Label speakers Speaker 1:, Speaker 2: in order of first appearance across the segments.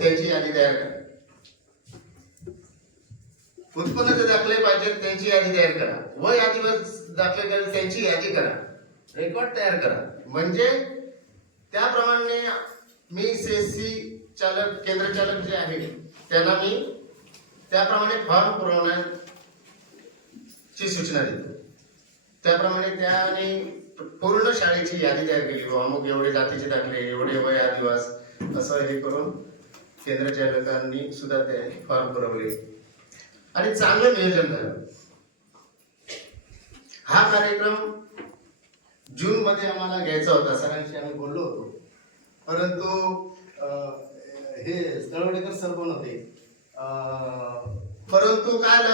Speaker 1: त्यांची यादी तयार करा. उत्पन्नाचे दाखले पाहिजेत त्यांची यादी तयार करा. व यादीवर दाखले करेल त्यांची यादी करा. रेकॉर्ड तयार करा. म्हणजे त्याप्रमाणे मी सीएससी चालक केंद्र चालक जे आहे त्यांना मी त्याप्रमाणे फॉर्म पुरवण्याची सूचना देतो. त्याप्रमाणे त्याने पूर्ण शाळेची यादी तयार केली. अमुक एवढे जातीचे दाखले एवढे वय आदिवास असं हे करून केंद्र चालकांनी सुद्धा ते फॉर्म पुरवले आणि चांगलं नियोजन झालं. हा कार्यक्रम जून मध्ये आम्हाला घ्यायचा होता सरांशी आम्ही बोललो होतो. परंतु हे तळवडेकर सर पण होते. अं, परंतु काय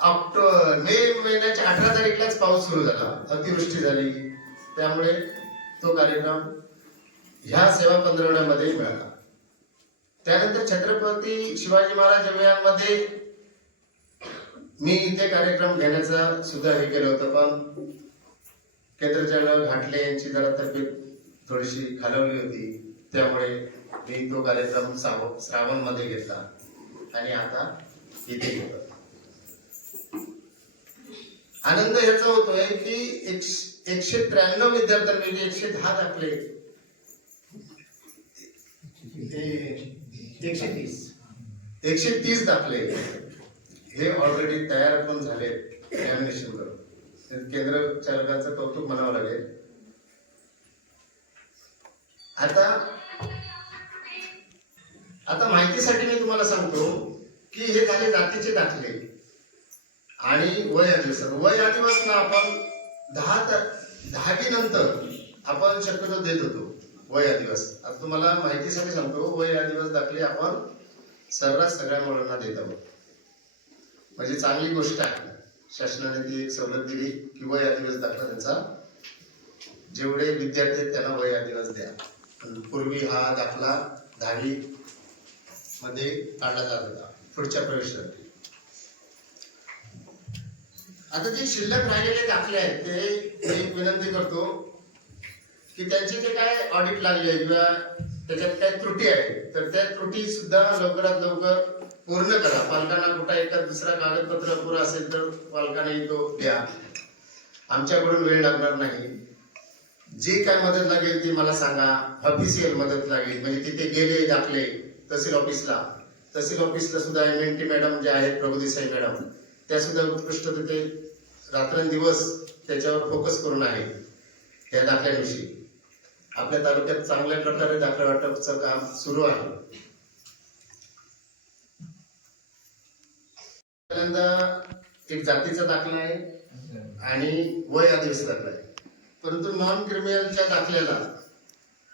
Speaker 1: ऑक्टो मे महिन्याच्या अठरा तारीखलाच पाऊस सुरू झाला. अतिवृष्टी झाली. त्यामुळे तो कार्यक्रम ह्या सेवा पंधरवड्यामध्ये मिळाला. त्यानंतर छत्रपती शिवाजी महाराज अभियानमध्ये मी इथे कार्यक्रम घेण्याचा सुद्धा हे केलं होतं पण केंद्रचालक घाटले यांची जरा तब्येत थोडीशी खालवली होती. त्यामुळे मी तो कार्यक्रम श्रावणमध्ये घेतला आणि आता इथे घेतो आनंद याचा होतोय की एकशे त्र्याण्णव विद्यार्थ्यांपैकी एकशे दहा दाखले. हे एकशे तीस. एकशे तीस दाखले. हे ऑलरेडी तयार पण झाले लॅमिनेशन करून केंद्र चालकाचं कौतुक म्हणावं लागेल. आता आता माहितीसाठी मी तुम्हाला सांगतो की हे झाले जातीचे दाखले. आणि वय आदिवास. वय आदिवासना आपण दहा दहावी नंतर आपण शक्यतो देत होतो. वय आदिवासी आता तुम्हाला माहितीसाठी सांगतो वय आदिवास दाखले आपण सर्रास सगळ्या मुलांना देत आहोत. म्हणजे चांगली गोष्ट आहे. शासनाने ती एक सवलत दिली की वय आदिवास दाखला त्यांचा. जेवढे विद्यार्थी आहेत त्यांना वय आदिवास द्या. पूर्वी हा दाखला दहावी मध्ये काढला जात होता पुढच्या प्रवेशासाठी. आता जे शिल्लक राहिलेले दाखले आहेत ते एक विनंती करतो. की त्यांचे जे काय ऑडिट लागले किंवा त्याच्यात काही त्रुटी आहे तर त्या त्रुटी सुद्धा लवकरात लवकर पूर्ण करा. पालकांना कुठं एखाद दुसरा कागदपत्र पुरा असेल तर पालकांनी तो द्या. आमच्याकडून वेळ लागणार नाही. जी काय मदत लागेल ती मला सांगा. ऑफिशियल मदत लागेल. म्हणजे तिथे गेले दाखले तहसील ऑफिसला तहसील ऑफिसला सुद्धा एम एन टी मॅडम जे आहेत प्रभुदेसाई मॅडम त्या सुद्धा उत्कृष्ट तिथे रात्रंदिवस त्याच्यावर फोकस करून आहे. या दाखल्याविषयी. आपल्या तालुक्यात चांगल्या प्रकारे दाखला वाटपचं काम सुरू आहे. पहिल्यांदा एक जातीचा दाखला आहे आणि वय आदिवासी दाखला आहे. परंतु नॉन क्रिमिनलच्या दाखल्याला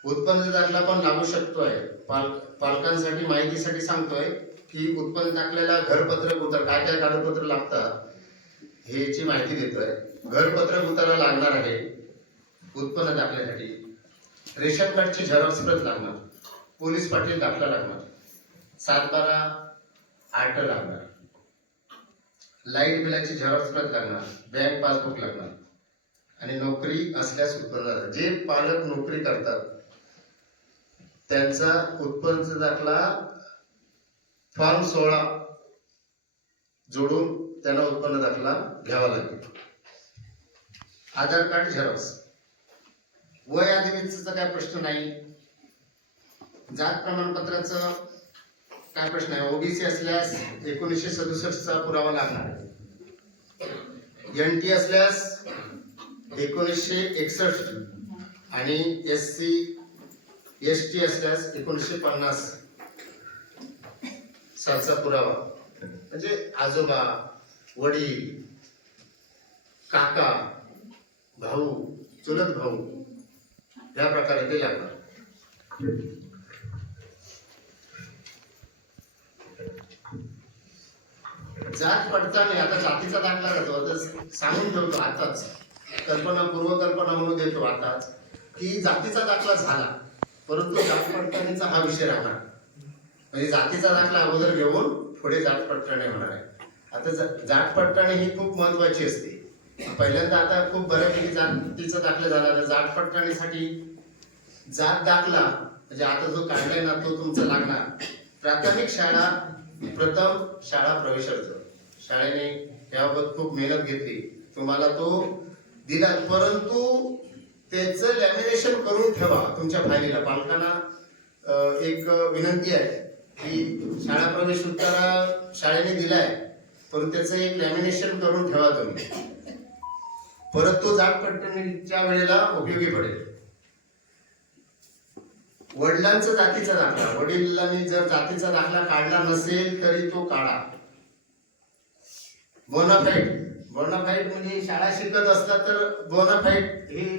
Speaker 1: उत्पन्न दाखला पण लागू शकतोय. पाल पालकांसाठी माहितीसाठी सांगतोय की उत्पन्न दाखल्याला घरपत्रक उतर काय काय कागदपत्र लागतात ह्याची माहिती देतोय घरपत्रक उतारा लागणार आहे उत्पन्न दाखल्यासाठी. रेशन कार्डची झेरॉक्स प्रत लागणार. पोलीस पाटील दाखला लागणार. सातबारा आर्ट आठ लागणार. लाइट बिलाची झेरॉक्स प्रत लागणार. बँक पासबुक लागणार. आणि नोकरी असल्यास उत्पन्न जे पालक नोकरी करतात त्यांचा उत्पन्न दाखला फॉर्म सोळा जोडून त्यांना उत्पन्न दाखला घ्यावा लागेल. Aadhaar card xerox. वय आदिवासीचा काय प्रश्न नाही. जात प्रमाणपत्राचं काय प्रश्न आहे? ओबीसी असल्यास एकोणीसशे सदुसष्टचा पुरावा लागणार एन टी असल्यास एकोणीसशे एकसष्ट आणि एस सी एस टी असल्यास एकोणीसशे पन्नास सालचा पुरावा. म्हणजे आजोबा वडील काका भाऊ चुलत भाऊ या प्रकारे ते लागणार. जात पडताना आता जातीचा दाखला जातो आता सांगून ठेवतो आताच. कल्पना पूर्वकल्पना म्हणून देतो आताच की जातीचा दाखला झाला परंतु जात पडताळणीचा हा विषय राहणार. म्हणजे जातीचा दाखला अगोदर घेऊन पुढे जात पडताळणी होणार आहे. आता जात पडताळणी ही खूप महत्वाची असते. पहिल्यांदा आता खूप बऱ्यापैकी जातीचा दाखला झाला तर जात पडताळणीसाठी जात दाखला म्हणजे आता जो काढलाय ना तो तुमचा लागणार. प्राथमिक शाळा प्रथम शाळा प्रवेश अर्ज शाळेने याबाबत खूप मेहनत घेतली. तुम्हाला तो दिला परंतु त्याचं लॅमिनेशन करून ठेवा तुमच्या फायलीला. पालकांना एक विनंती आहे की शाळा प्रवेश उत्तरा शाळेने दिलाय परंतु त्याचं एक लॅमिनेशन करून ठेवा तुम्ही. परत तो जात पडतणीच्या वेळेला उपयोगी पडेल. वडिलांचा जातीचा दाखला. वडिलांनी जर जातीचा दाखला काढला नसेल तरी तो काढा. बोनाफाईट बोनाफाईट म्हणजे शाळा शिकत असला तर बोनाफाईट हे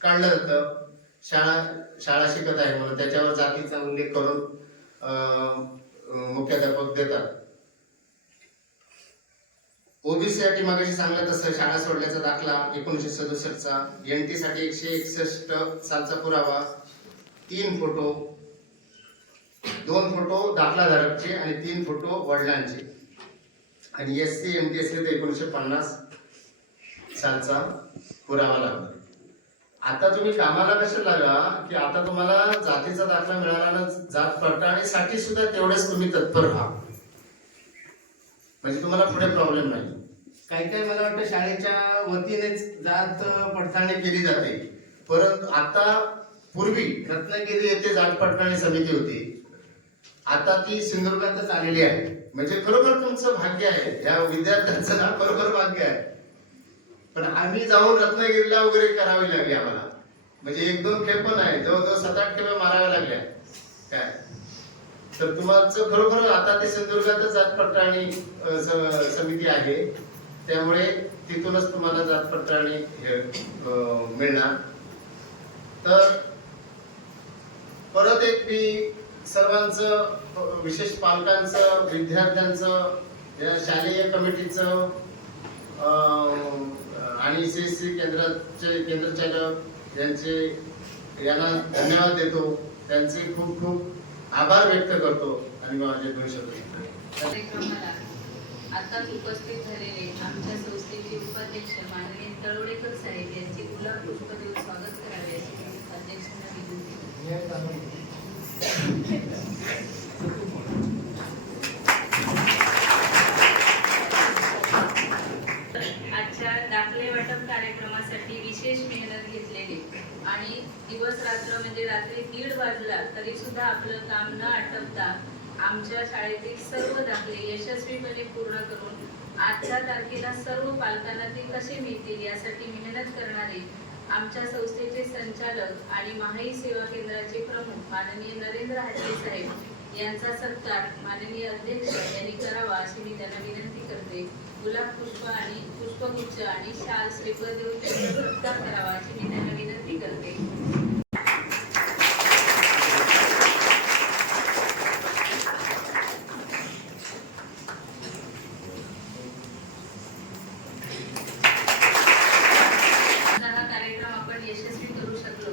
Speaker 1: काढलं जातं. शाळा शाळा शिकत आहे म्हणून त्याच्यावर जातीचा उल्लेख करून अं, मुख्याध्यापक देतात. ओबीसी साठी मागाशी सांगलं तसं शाळा सोडल्याचा दाखला एकोणीशे सदुसष्टचा. एनटी साठी एकशे एकसष्ट सालचा पुरावा. तीन फोटो दोन फोटो दाखलाधारकचे आणि तीन फोटो वडिलांचे. आणि एस सी एम टी असले तर एकोणीसशे पन्नास सालचा पुरावा लागला आता तुम्ही कामाला कशा लागा की आता तुम्हाला जातीचा दाखला मिळाला ना जात पडताळणीसाठी सुद्धा तेवढेच तुम्ही तत्पर व्हा म्हणजे तुम्हाला पुढे प्रॉब्लेम नाही. काही काही मला वाटतं शाळेच्या वतीनेच जात पडताळणी केली जाते. परंतु आता पूर्वी रत्नागिरी येथे जात पडताळणी समिती होती. आता ती सिंधुदुर्गातच आलेली आहे. म्हणजे खरोखर तुमचं भाग्य आहे. या विद्यार्थ्यांचं ना खरोखर भाग्य आहे. पण आम्ही जाऊन रत्नागिरीला वगैरे करावी लागली आम्हाला. म्हणजे एक दोन खेप पण आहे जवळजवळ सात आठ खेप माराव्या लागल्या. काय? तर तुमचं खरोखर आता ते सिंधुदुर्गातच जात पडताळणी समिती आहे. त्यामुळे तिथूनच तुम्हाला जात पडताळणी मिळणार. तर परत एक मी सर्वांचं विशेष पालकांचं विद्यार्थ्यांचं या शालेय कमिटीचं आणि सी सी केंद्राचे केंद्रचालक यांचे यांना धन्यवाद देतो. त्यांचे खूप खूप आभार व्यक्त करतो. आणि माझे दोन शब्द
Speaker 2: कार्यक्रमाला उपस्थित झालेले आमच्या संस्थेचे उपाध्यक्ष माननीय तळवडेकर साहेब यांचे गुलाब पुष्पदेव स्वागत करावे अशी मी अध्यक्षांना विनंती करते. आजच्या दाखले वाटप कार्यक्रमासाठी विशेष मेहनत घेतलेली. आणि दिवस रात्र म्हणजे रात्री दीड वाजला तरी सुद्धा आपलं काम न आटपता आमच्या शाळेतील सर्व दाखले यशस्वीपणे पूर्ण करून आजच्या तारखेला सर्व पालकांना ते कसे मिळतील यासाठी मेहनत करणारे आमच्या संस्थेचे संचालक आणि महाई सेवा केंद्राचे प्रमुख माननीय नरेंद्र हाटे साहेब यांचा सत्कार माननीय अध्यक्ष यांनी करावा अशी मी त्यांना विनंती करते. गुलाब पुष्प आणि पुष्पगुच्छ आणि शाल श्रीफळ देऊन त्यांचा सत्कार करावा अशी मी त्यांना विनंती करते आता हा कार्यक्रम आपण यशस्वी करू शकलो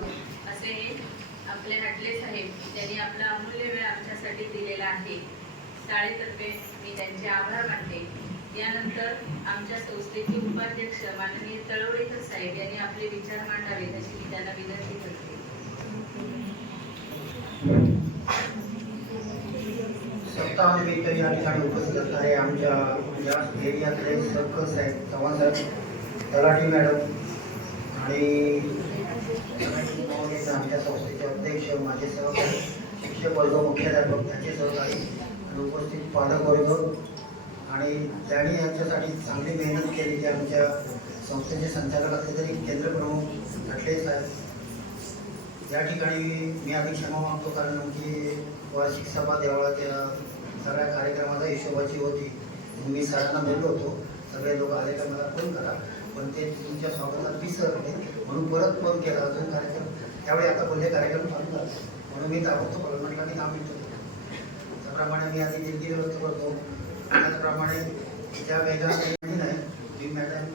Speaker 2: असे आपले हटले साहेब आपला अमूल्य वेळ आमच्यासाठी दिलेला आहे. शाळेतर्फे मी त्यांचे आभार मानते. यानंतर आमच्या संस्थेचे उपाध्यक्ष माननीय तळवडेकर साहेब यांनी आपले विचार मांडावेत अशी मी त्यांना विनंती करते.
Speaker 3: सप्ताहानिमित्त या ठिकाणी उपस्थित असणारे आमच्या या एरियातले सर्कल साहेब चव्हाण साहेब तलाठी मॅडम आणि आमच्या संस्थेचे अध्यक्ष माझे सहकारी शिक्षक वर्ग मुख्याध्यापक त्यांचे सहकारी आणि उपस्थित पालक वर्ग आणि त्यांनी आमच्यासाठी चांगली मेहनत केली की आमच्या संस्थेचे संचालक असले तरी केंद्रप्रमुख खटले साहेब. या ठिकाणी मी आधी क्षमा मागतो कारण आमची वार्षिक सभा देवळाच्या सगळ्या कार्यक्रमाचा हिशोबाची होती. मी सरांना बोललो होतो. सगळे लोक आले तर मला फोन करा. पण ते तुमच्या स्वागतात विसरले म्हणून परत फोन केला. अजून कार्यक्रम त्यावेळी आता बोलले कार्यक्रम चालू झाला म्हणून मी दाखवतो मला म्हटलं काम थांबितो त्याप्रमाणे मी आधी दिलगिरी व्यक्त करतो. त्याचप्रमाणे ज्या वेगळा नाही मी मॅडम